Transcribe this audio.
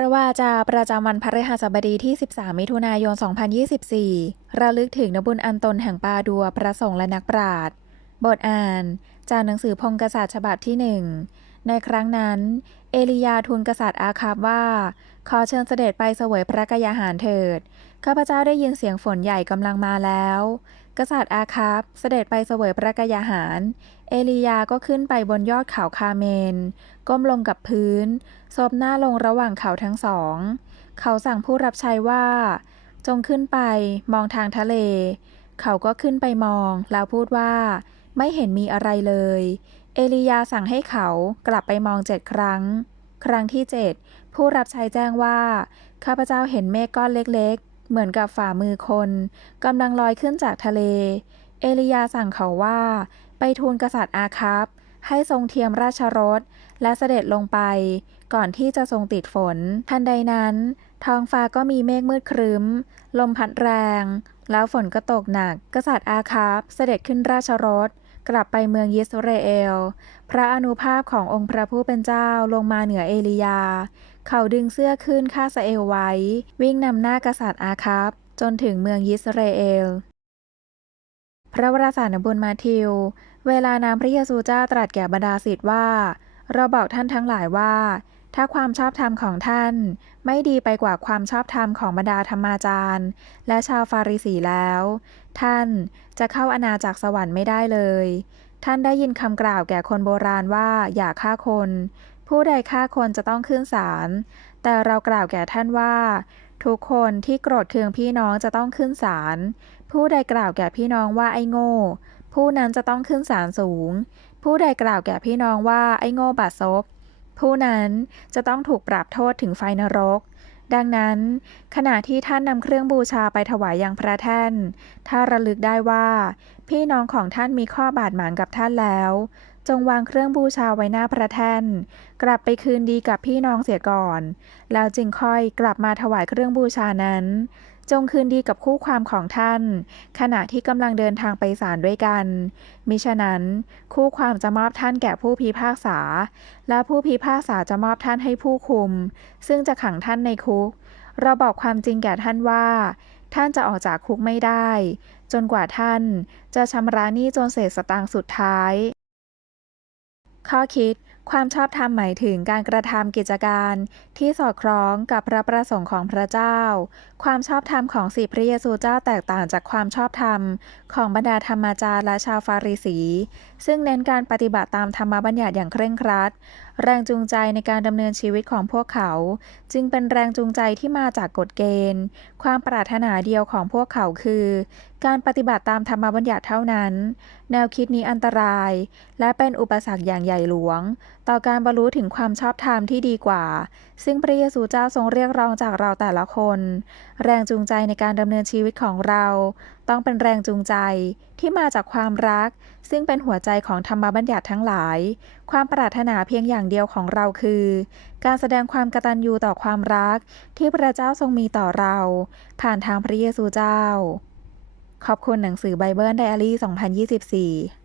ระวาจาประจำวันพฤหัสบดีที่ 13 มิถุนายน 2024 ระลึกถึงนบุญอันตนแห่งปาดัวพระสงฆ์และนักปราชญ์บทอ่าน จากหนังสือพงกษัตริย์ฉบับที่หนึ่ง ในครั้งนั้น เอลียาทูลกษัตริย์อาคาบว่า ขอเชิญเสด็จไปเสวยพระกยาหารเถิด ข้าพเจ้าได้ยินเสียงฝนใหญ่กำลังมาแล้ว กษัตริย์อาคาบเสด็จไปเสวยพระกยาหาร เอลียาก็ขึ้นไปบนยอดเขาคาเมน ก้มลงกับพื้น ซบหน้าลงระหว่างเขาทั้งสอง เขาสั่งผู้รับใช้ว่า จงขึ้นไปมองทางทะเล เขาก็ขึ้นไปมอง แล้วพูดว่า ไม่เห็นมีอะไรเลย เอลียาสั่งให้เขากลับไปมองเจ็ดครั้ง ครั้งที่เจ็ดผู้รับใช้แจ้งว่า ข้าพเจ้าเห็นเมฆก้อนเล็ก เหมือนกับฝ่ามือคนกำลังลอยขึ้นจากทะเล เอลียาสั่งเขาว่า ไปทูลกษัตริย์อาคับ ให้ทรงเทียมราชรถ และเสด็จลงไป ก่อนที่จะทรงติดฝน ทันใดนั้น ท้องฟ้าก็มีเมฆมืดครึ้ม ลมพัดแรง แล้วฝนก็ตกหนัก กษัตริย์อาคับเสด็จขึ้นราชรถกลับไปเมืองยิสราเอล พระอนุภาพขององค์พระผู้เป็นเจ้าลงมาเหนือเอลียา เขาดึงเสื้อขึ้นข้าสเอลไว้ วิ่งนำหน้ากษัตริย์อาคับ จนถึงเมืองยิสราเอล พระวราสารบุญมาทิว เวลานามพระเยซูเจ้าตรัสแก่บรรดาศิษย์ว่า เราบอกท่านทั้งหลายว่า ถ้าความชอบธรรมของท่าน ไม่ดีไปกว่าความชอบธรรมของบรรดาธรรมาจารย์ และชาวฟาริสีแล้ว ท่านจะเข้าอาณาจักรสวรรค์ไม่ได้เลยท่านได้ยินคำกล่าวแก่คนโบราณว่าอย่าฆ่าคน ผู้ใดฆ่าคนจะต้องขึ้นศาล แต่เรากล่าวแก่ท่านว่า ทุกคนที่โกรธเคืองพี่น้องจะต้องขึ้นศาล ผู้ใดกล่าวแก่พี่น้องว่าไอ้โง่ ผู้นั้นจะต้องขึ้นศาลสูง ผู้ใดกล่าวแก่พี่น้องว่าไอ้โง่บาดซบ ผู้นั้นจะต้องถูกปรับโทษถึงไฟนรกดังนั้น ขณะที่ท่านนำเครื่องบูชาไปถวายยังพระแท่น ถ้าระลึกได้ว่า พี่น้องของท่านมีข้อบาดหมางกับท่านแล้ว จงวางเครื่องบูชาไว้หน้าพระแท่น กลับไปคืนดีกับพี่น้องเสียก่อน แล้วจึงค่อยกลับมาถวายเครื่องบูชานั้น จงคืนดีกับคู่ความของท่าน ขณะที่กำลังเดินทางไปศาลด้วยกัน มิฉะนั้น คู่ความจะมอบท่านแก่ผู้พิพากษา และผู้พิพากษาจะมอบท่านให้ผู้คุม ซึ่งจะขังท่านในคุก เราบอกความจริงแก่ท่านว่า ท่านจะออกจากคุกไม่ได้จนกว่าท่านจะชำระหนี้จนเศษสตางค์สุดท้าย ข้อคิดความชอบธรรมหมายถึงการกระทำกิจการที่สอดคล้องกับพระประสงค์ของพระเจ้า ความชอบธรรมของสิพระเยซูเจ้าแตกต่างจากความชอบธรรม ของบรรดาธรรมาจารย์และชาวฟาริสี ซึ่งเน้นการปฏิบัติตามธรรมบัญญัติอย่างเคร่งครัด แรงจูงใจในการดำเนินชีวิตของพวกเขา จึงเป็นแรงจูงใจที่มาจากกฎเกณฑ์ ความปรารถนาเดียวของพวกเขาคือ การปฏิบัติตามธรรมบัญญัติเท่านั้น แนวคิดนี้อันตราย และเป็นอุปสรรคอย่างใหญ่หลวง ต่อการบรรลุถึงความชอบธรรมที่ดีกว่า ซึ่งพระเยซูเจ้าทรงเรียกร้องจากเราแต่ละคน แรงจูงใจในการดำเนินชีวิตของเรา ต้องเป็นแรงจูงใจที่มาจากความรัก ซึ่งเป็นหัวใจของธรรมบัญญัติทั้งหลาย ความปรารถนาเพียงอย่างเดียวของเราคือ การแสดงความกตัญญูต่อความรักที่พระเจ้าทรงมีต่อเรา ผ่านทางพระเยซูเจ้า ขอบคุณหนังสือไบเบิลไดอารี่ 2024